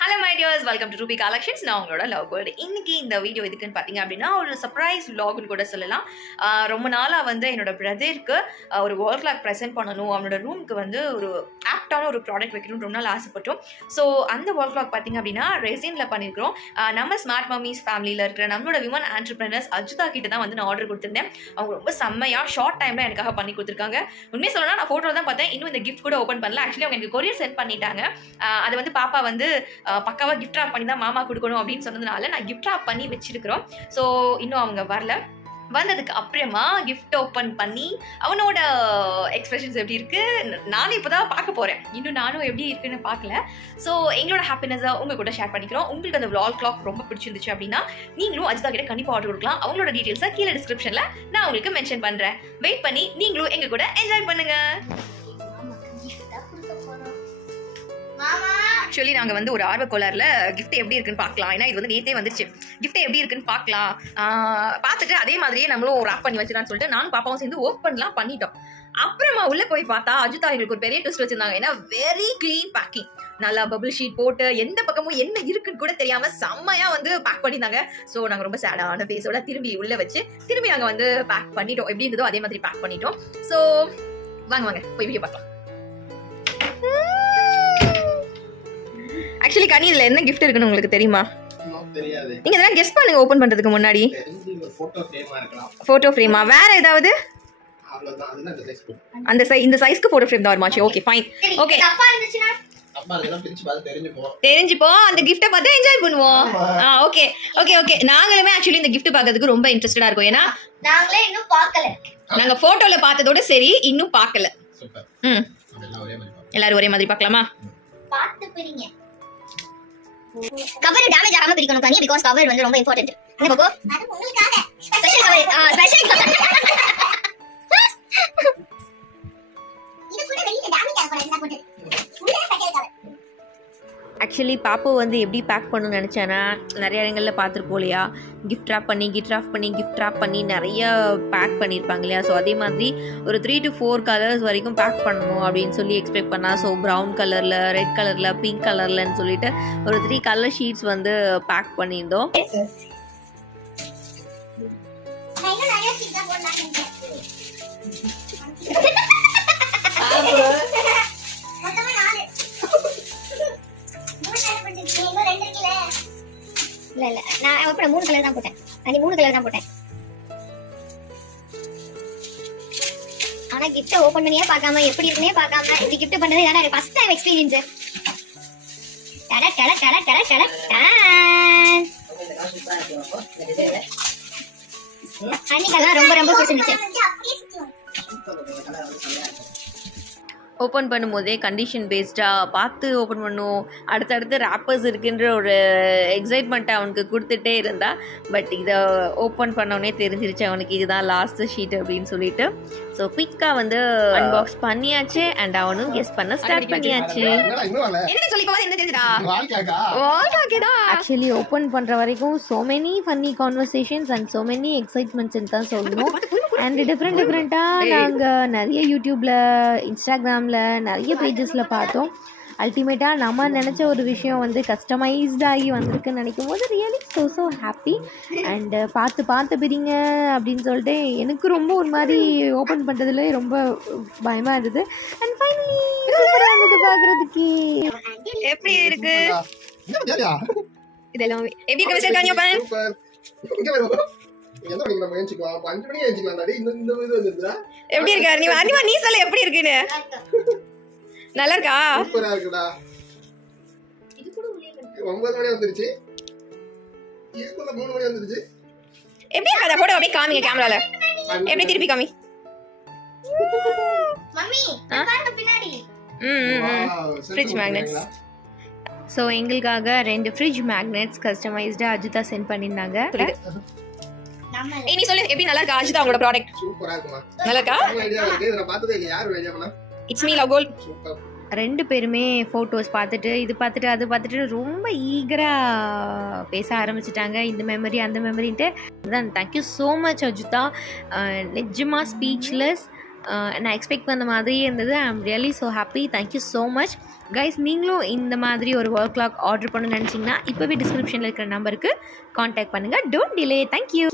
Hello my dears, welcome to Ruby Collections. நான் உங்களோட love gold. இன்னைக்கு இந்த வீடியோ எதுக்குன்னு பார்த்தீங்க அப்படின்னா ஒரு சர்ப்ரைஸ் vlogனு கூட சொல்லலாம். ரொம்ப நாளாக வந்து என்னோட பிரதருக்கு ஒரு வால் கிளாக் ப்ரெசென்ட் பண்ணணும், அவனோட ரூமுக்கு வந்து ஒரு ஆப்டான ஒரு ப்ராடக்ட் வைக்கணும்னு ரொம்ப நாள் ஆசைப்பட்டோம். ஸோ அந்த வால் கிளாக் பார்த்தீங்க அப்படின்னா ரெசினில் பண்ணியிருக்கிறோம். நம்ம ஸ்மார்ட் மம்மிஸ் ஃபேமிலியில் இருக்கிற நம்மளோட விமன் ஆண்டர்பிரினர்ஸ் அஜிதா கிட்ட தான் வந்து நான் ஆர்டர் கொடுத்துருந்தேன். அவங்க ரொம்ப செம்மையாக ஷார்ட் டைமில் எனக்காக பண்ணி கொடுத்துருக்காங்க. உண்மையை சொல்லணும்னா நான் ஃபோட்டோ தான் பார்த்தேன், இன்னும் இந்த கிஃப்ட் கூட ஓப்பன் பண்ணல. ஆக்சுவலி அவங்க எனக்கு கொரியர் சென்ட் பண்ணிட்டாங்க. அது வந்து பாப்பா வந்து பக்காவாக கிஃப்ட் ராப் பண்ணி தான் மாமா கொடுக்கணும் அப்படின்னு சொன்னதுனால நான் கிஃப்ட் ராப் பண்ணி வச்சிருக்கிறோம். ஸோ இன்னும் அவங்க வரல. வந்ததுக்கு அப்புறமா கிஃப்ட் ஓப்பன் பண்ணி அவனோட எக்ஸ்பிரஷன்ஸ் எப்படி இருக்கு நானும் இப்போ தான் பார்க்க போகிறேன். இன்னும் நானும் எப்படி இருக்குன்னு பார்க்கல. ஸோ எங்களோட ஹாப்பினஸை உங்கள் கூட ஷேர் பண்ணிக்கிறோம். உங்களுக்கு அந்த வால் கிளாக் ரொம்ப பிடிச்சிருந்துச்சு அப்படின்னா நீங்களும் அஜிதா கிட்ட கண்டிப்பாக ஆர்டர் கொடுக்கலாம். அவங்களோட டீட்டெயில்ஸை கீழே டிஸ்கிரிப்ஷனில் நான் உங்களுக்கு மென்ஷன் பண்ணுறேன். வெயிட் பண்ணி நீங்களும் எங்கள் கூட என்ஜாய் பண்ணுங்க. ஆக்சுவலி நாங்கள் வந்து ஒரு ஆர்வ கோளாறுல கிஃப்ட் எப்படி இருக்குன்னு பார்க்கலாம். ஏன்னா இது வந்து நேற்றே வந்துருச்சு. கிஃப்ட் எப்படி இருக்குன்னு பார்க்கலாம், பார்த்துட்டு அதே மாதிரியே நம்மளும் ஒரு ஆப் பண்ணி வச்சுலான்னு சொல்லிட்டு நானும் பாப்பாவும் சேர்ந்து ஓப்பன்லாம் பண்ணிட்டோம். அப்புறமா உள்ளே போய் பார்த்தா அஜிதா எங்களுக்கு ஒரு பெரிய ட்விஸ்ட் வச்சிருந்தாங்க. ஏன்னா வெரி கிளீன் பேக்கிங், நல்லா பபிள் ஷீட் போட்டு எந்த பக்கமும் என்ன இருக்குன்னு கூட தெரியாம செம்மையா வந்து பேக் பண்ணியிருந்தாங்க. ஸோ நாங்கள் ரொம்ப சேடான ஃபேஸோட திரும்பி உள்ள வச்சு திரும்பி நாங்கள் வந்து பேக் பண்ணிட்டோம். எப்படி இருந்ததோ அதே மாதிரி பேக் பண்ணிட்டோம். ஸோ வாங்க வாங்க போய் வீடியோ பார்க்கலாம். ஆக்சுவலி கனி இதுல என்ன கிஃப்ட் இருக்குன்னு உங்களுக்கு தெரியுமா? நீங்க இதெல்லாம் கெஸ் பண்ணுங்க. ஓபன் பண்றதுக்கு முன்னாடி போட்டோ ஃப்ரேமா வேற ஏதாவது அந்த இந்த சைஸ்க்கு போட்டோ ஃப்ரேம் தான் வருமாச்சு. Okay fine. ஓகே தெரிஞ்சுப்போ அந்த கிஃப்ட்டை பார்த்து என்ஜாய் பண்ணுவோம். Okay okay okay. நாங்களுமே ஆக்சுவலி இந்த கிஃப்ட் பார்க்கறதுக்கு ரொம்ப இன்ட்ரெஸ்டடா இருக்கும். ஏன்னா நாங்களே இன்னும் பார்க்கல. நாங்க போட்டோல பார்த்ததோட சரி இன்னும் பார்க்கல. எல்லாரும் ஒரே மாதிரி பார்க்கலாமா? பார்த்து பிரிங்க. கவர் டேமேஜ் ஆகாம பிரிக்கணும் கனி, because கவர் வந்து ரொம்ப இம்பார்ட்டன்ட். என்ன பாபு? அது உங்களுக்காக ஸ்பெஷல் கவர். Special cover. இது கூட வெளிய டேமேஜ் ஆகக்கூடாது என்ன போட்டு. உள்ள ஸ்பெஷல் கவர். ஆக்சுவலி பாப்பு வந்து எப்படி பேக் பண்ணணும்னு நினச்சேன்னா நிறைய இடங்களில் பார்த்துருப்போம் இல்லையா, கிஃப்ட் ராப் பண்ணி நிறைய பேக் பண்ணியிருப்பாங்க இல்லையா. ஸோ அதே மாதிரி ஒரு 3 to 4 கலர்ஸ் வரைக்கும் பேக் பண்ணணும் அப்படின்னு சொல்லி எக்ஸ்பெக்ட் பண்ணா. ஸோ ப்ரௌன் கலரில், ரெட் கலரில், பிங்க் கலர்லன்னு சொல்லிட்டு ஒரு 3 கலர் ஷீட்ஸ் வந்து பேக் பண்ணியிருந்தோம். இல்ல நான் அப்புறம் 3 கலர் தான் போட்டேன். நான் 3 கலர் தான் போட்டேன். ஆனா கிஃப்ட் ஓபன் பண்ணியே பார்க்காம எப்படி இருக்குனே பார்க்காம இந்த கிஃப்ட் பண்றது என்னடா ஃபர்ஸ்ட் டைம் எக்ஸ்பீரியன்ஸ். டட டட டட டட டட அன்னிக்கெல்லாம் ரொம்ப ரொம்ப பிடிச்சிருந்துச்சு. ஓப்பன் பண்ணும்போதே கண்டிஷன் பேஸ்டாக பார்த்து ஓப்பன் பண்ணுவோம். அடுத்தடுத்து ரேப்பர்ஸ் இருக்குன்ற ஒரு எக்ஸைட்மெண்ட்டை அவனுக்கு கொடுத்துட்டே இருந்தா. பட் இதை ஓப்பன் பண்ணோடனே தெரிஞ்சிருச்சு அவனுக்கு இதுதான் லாஸ்ட் ஷீட் அப்படின்னு சொல்லிட்டு. ஸோ குயிக்காக வந்து அன்பாக்ஸ் பண்ணியாச்சு அண்ட் அவனும் கெஸ் பண்ண ஸ்டார்ட் பண்ணியாச்சு. ஆக்சுவலி ஓப்பன் பண்ணுற வரைக்கும் so many funny conversations and so many excitements தான் சொல்லணும். அண்ட் டிஃப்ரெண்ட்டாக நாங்கள் நிறைய யூடியூப்பில், இன்ஸ்டாகிராமில், நிறைய பேஜஸில் பார்த்தோம். அல்டிமேட்டாக நம்ம நினச்ச ஒரு விஷயம் வந்து கஸ்டமைஸ்டாகி வந்திருக்குன்னு நினைக்கும் போது ரியலி ஸோ ஹாப்பி. அண்டு பார்த்து பிரிங்க அப்படின்னு சொல்லிட்டு எனக்கு ரொம்ப ஒரு மாதிரி ஓப்பன் பண்ணுறதுல ரொம்ப பயமாக இருந்தது. அண்ட் ஃபைனலி சூப்பராக இருந்தது பார்க்குறதுக்கு. எப்படி இருக்கு இதெல்லாம்? எப்படி இருக்கா நீ சொல்ல எப்படி இருக்குன்னு? நல்லா இருக்கா? சூப்பரா இருக்குடா. இது கூட 9 மணி வந்துருச்சு. இதுக்குள்ள 3 மணி வந்துருச்சு. எப்படி இருக்கா? அத போடு அப்படியே காமிங்க கேமரால. எப்படி திருப்பி காமி. மம்மி பாருங்க பின்னாடி. Fridge magnets. ஸோ எங்களுக்காக 2 ஃப்ரிட்ஜ் மேக்னெட்ஸ் கஸ்டமைஸ்டாக அஜிதா சென்ட் பண்ணியிருந்தாங்க. நீ சொல்லு எப்படி நல்லா இருக்கா அஜிதா உங்களோட ப்ராடக்ட்? சூப்பரா இருக்குமா? நல்லா இருக்கா? ஐடியா இருக்கு. இத பார்த்ததே இல்ல. யார் ஐடியா பண்ணா? It's me love gold. Super. 2 பேருமே ஃபோட்டோஸ் பார்த்துட்டு இது பார்த்துட்டு அது பார்த்துட்டு ரொம்ப ஈகராக பேச ஆரம்பிச்சிட்டாங்க. இந்த மெமரி அந்த மெமரின்ட்டு. அதான் தேங்க்யூ ஸோ மச் அஜிதா. நிஜமாக ஸ்பீச்லெஸ். நான் எக்ஸ்பெக்ட் பண்ண மாதிரியே இருந்தது. I am really so happy. Thank you so much guys. நீங்களும் இந்த மாதிரி ஒரு வால் கிளாக் ஆர்டர் பண்ணணும்னு நினச்சிங்கன்னா இப்போவே டிஸ்கிரிப்ஷனில் இருக்கிற நம்பருக்கு காண்டாக்ட் பண்ணுங்கள். Don't delay. தேங்க்யூ.